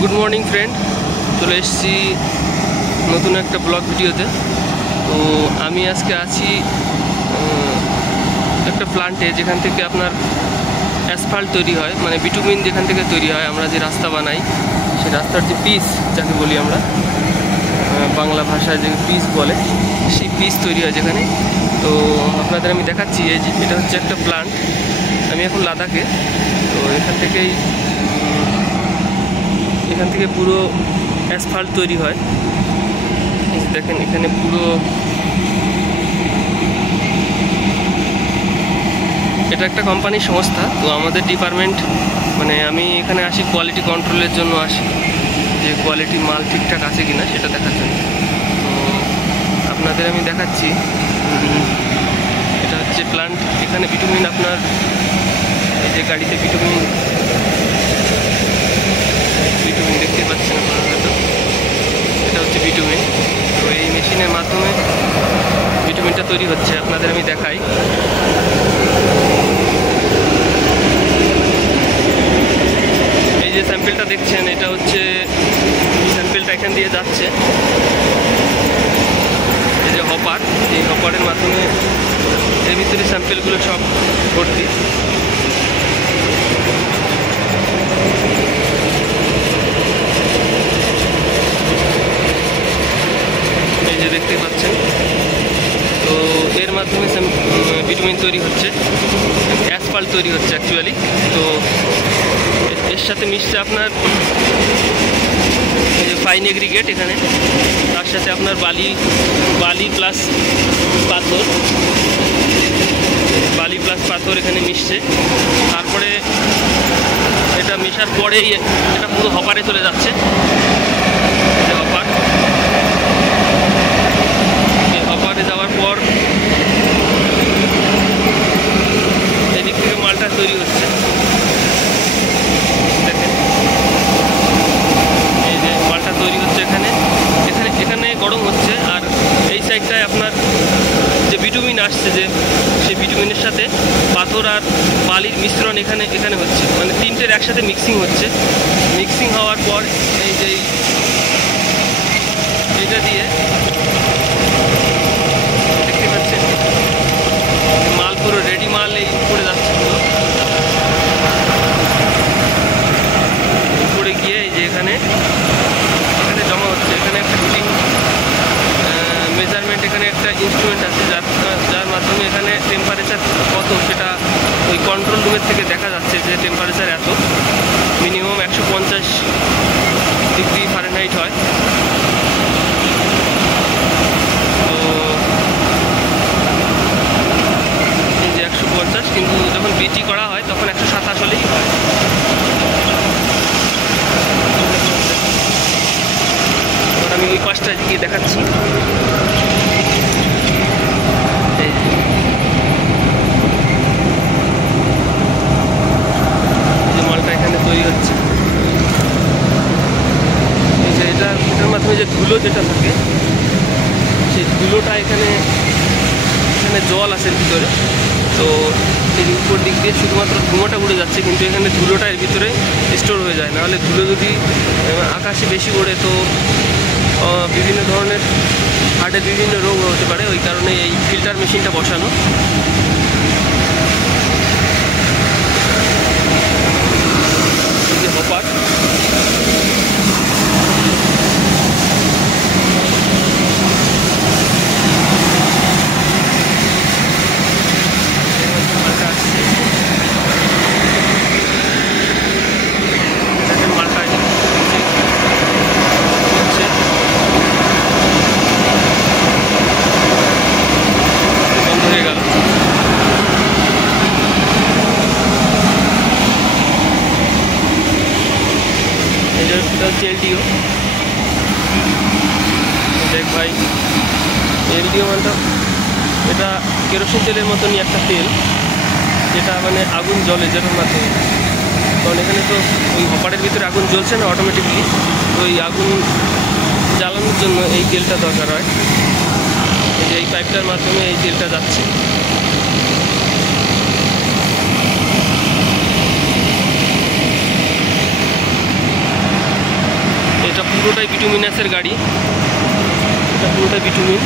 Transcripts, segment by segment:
Good morning friend, চলে এসেছি নতুন একটা ব্লগ ভিডিওতে। তো আমি আজকে আছি একটা প্লান্টে, যেখান থেকে আপনার অ্যাসফাল্ট তৈরি হয়, মানে বিটুমিন যেখান থেকে তৈরি হয়। আমরা যে রাস্তা বানাই, সেই রাস্তার যে পিচ যাকে বলি আমরা বাংলা ভাষায় যে পিচ বলে, সেই পিচ তৈরি হয় যেখানে। তো আপনাদের আমি দেখাচ্ছি, এটা হচ্ছে একটা প্লান্ট। আমি এখন লাদাখে। তো এখান থেকে পুরো অ্যাসফাল্ট তৈরি হয়। দেখেন এখানে পুরো, এটা একটা কোম্পানির সংস্থা। তো আমাদের ডিপার্টমেন্ট, মানে আমি এখানে আসি কোয়ালিটি কন্ট্রোলের জন্য আসি, যে কোয়ালিটি মাল ঠিকঠাক আছে কিনা সেটা দেখার জন্য। তো আপনাদের আমি দেখাচ্ছি, এটা হচ্ছে প্লান্ট। এখানে বিটুমিন, আপনার এই যে গাড়িতে বিটুমিন দেখতে পাচ্ছেন আপনারা হয়তো, এটা হচ্ছে বিটুমিন। তো এই মেশিনের মাধ্যমে বিটুমিনটা তৈরি হচ্ছে, আপনাদের আমি দেখাই। এই যে স্যাম্পেলটা দেখছেন, এটা হচ্ছে স্যাম্পেলটা এখান দিয়ে যাচ্ছে, এই যে হপার, এই হপারের মাধ্যমে এর ভিতরে স্যাম্পেলগুলো সব ভর্তি। এই যে দেখতে পাচ্ছেন, তো এর মাধ্যমে বিটুমিন তৈরি হচ্ছে, অ্যাসফাল্ট তৈরি হচ্ছে অ্যাকচুয়ালি। তো এর সাথে মিশছে আপনার এই যে ফাইন এগ্রিগেট এখানে, তার সাথে আপনার বালি প্লাস পাথর এখানে মিশছে। তারপরে এটা মেশার পরেই এটা পুরো হপারে চলে যাচ্ছে। হপারে যাওয়ার পর এদিক থেকে মালটা তৈরি হচ্ছে। দেখেন এই যে মালটা তৈরি হচ্ছে এখানে গরম হচ্ছে। আর এই সাইডটায় আপনার যে বিটুমিন আসছে, যে সেই বিটুমিনের সাথে পাথর আর বালির মিশ্রণ এখানে হচ্ছে, মানে তিনটের একসাথে মিক্সিং হচ্ছে। মিক্সিং হওয়ার পর এই যে এটা দিয়ে দেখতে পাচ্ছেন মাল পুরো রেডি মাল এই উপরে যাচ্ছে, পুরো উপরে গিয়ে এই যে এখানে জমা হচ্ছে। এখানে একটা হিটিং মেজারমেন্ট, এখানে একটা ইনস্ট্রুমেন্ট আছে, যার মাধ্যমে এখানে টেম্পারেচার কত সেটা ওই কন্ট্রোল রুমের থেকে দেখা যাচ্ছে, যে টেম্পারেচার এত, মিনিমাম 150 ডিগ্রি ফারেনহাইট হয়। তো এই যে 150, কিন্তু যখন বিটি করা হয় তখন 127 হলেই হয়। আমি ওই পাশটা গিয়ে দেখাচ্ছি। যে মালটা এখানে তৈরি হচ্ছে, এই যে এটার মাধ্যমে যে ধুলো যেটা থাকে, সেই ধুলোটা এখানে জল আছে ভিতরে। তো এর উপর দিক দিয়ে শুধুমাত্র ধুঁয়োটা উড়ে যাচ্ছে, কিন্তু এখানে ধুলোটা এর ভিতরে স্টোর হয়ে যায়। নাহলে ধুলো যদি আকাশে বেশি ওড়ে, তো বিভিন্ন ধরনের হার্টের বিভিন্ন রোগ হতে পারে। ওই কারণে এই ফিল্টার মেশিনটা বসানো। এই যে হপার, এটা হচ্ছে এলডিও। দেখ ভাই, এলডিও মানটা এটা কেরোসিন তেলের মতনই একটা তেল, যেটা মানে আগুন জ্বলে যেটার মাধ্যমে। কারণ এখানে তো ওই হপারের ভিতরে আগুন জ্বলছে না অটোমেটিকলি, তো ওই আগুন জ্বালানোর জন্য এই তেলটা দরকার হয়। এই যে এই পাইপটার মাধ্যমে এই তেলটা যাচ্ছে। পুরোটাই বিটুমিনাসের গাড়ি, এটা পুরোটাই বিটুমিন।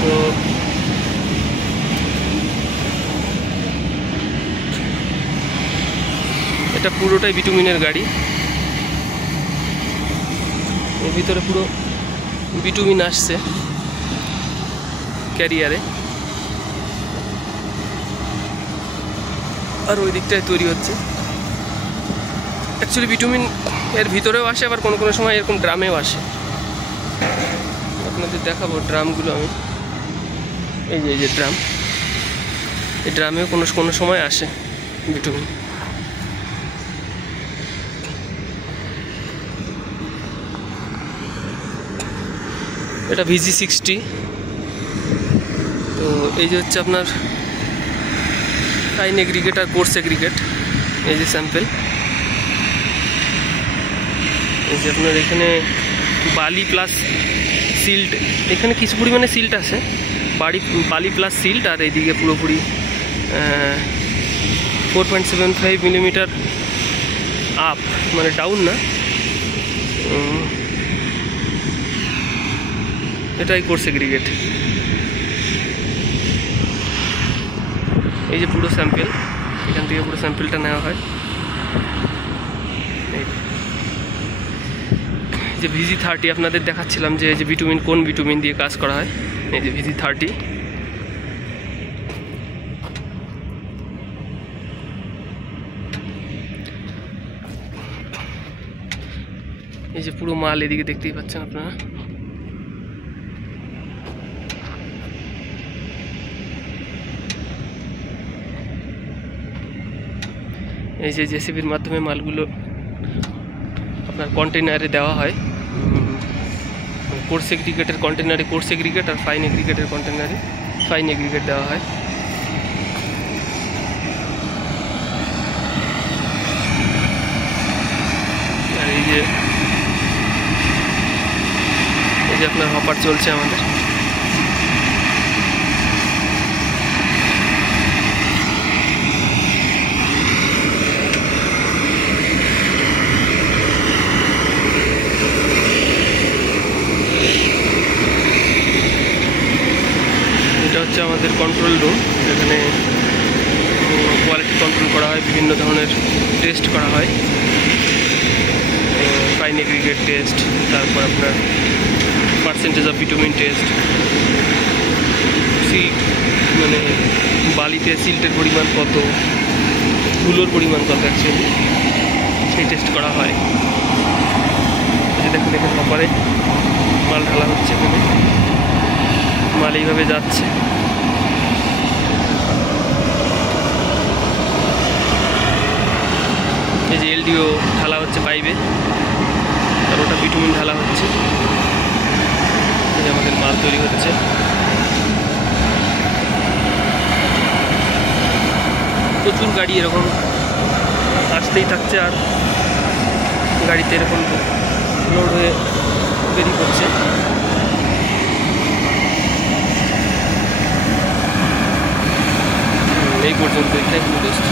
তো এটা পুরোটাই বিটুমিনের গাড়ি, এর ভিতরে পুরো বিটুমিন আসছে ক্যারিয়ারে, আর ওই দিকটায় তৈরি হচ্ছে। অ্যাকচুয়ালি বিটুমিন এর ভিতরেও আসে, আবার কোনো কোনো সময় এরকম ড্রামেও আসে। আপনাদের দেখাবো ড্রামগুলো আমি। এই যে ড্রাম, এই ড্রামেও কোনো কোনো সময় আসে বিটুমিন। এটা VG60। তো এই যে হচ্ছে আপনার ফাইন এগ্রিগেট আর কোর্স এগ্রিগেট। এই যে স্যাম্পেল, এই যে আপনার এখানে বালি প্লাস সিল্ট, এখানে কিছু পরিমাণে সিল্ট আছে, বালি প্লাস সিল্ট, আর এইদিকে পুরোপুরি 4.75 মিলিমিটার আপ, মানে ডাউন না, এটাই কোর্স এগ্রিগেট। এই যে পুরো স্যাম্পেল, এখান থেকে পুরো স্যাম্পেলটা নেওয়া হয়। যে VG30 আপনাদের দেখাচ্ছিলাম, যে বিটুমিন কোন বিটুমিন দিয়ে কাজ করা হয়। এই যে VG30, এই যে পুরো মাল এদিকে দেখতেই পাচ্ছেন আপনারা। এই যে জেসিবির মাধ্যমে মালগুলো আপনার কন্টেনারে দেওয়া হয়, কোর্স এগ্রিগেটের কন্টেনারে কোর্স এগ্রিগেট, আর ফাইন এগ্রিগেটের কন্টেনারে ফাইন এগ্রিগেট দেওয়া হয়। আর এই যে আপনার হপার চলছে আমাদের। এটা হচ্ছে আমাদের কন্ট্রোল রুম, যেখানে কোয়ালিটি কন্ট্রোল করা হয়, বিভিন্ন ধরনের টেস্ট করা হয়, ফাইন এগ্রিগেট টেস্ট, তারপর আপনার percentage of bitumen test, silt মানে বালিতে সিল্টের পরিমাণ কত, ধুলোর পরিমাণ কত অ্যাকচুয়ালি, সেই টেস্ট করা হয়। দেখুন এখানে হপারে মাল ঢালা হচ্ছে, এখানে মাল এইভাবে যাচ্ছে। এই যে LDO ঢালা হচ্ছে পাইপে, আর ওটা বিটুমিন ঢালা হচ্ছে। এই যে আমাদের মাল তৈরি হচ্ছে। প্রচুর গাড়ি এরকম আসতেই থাকছে, আর গাড়িতে এরকম লোড হয়ে বেরিয়ে পড়ছে। এই পর্যন্ত, থ্যাংক ইউ দোস্ত।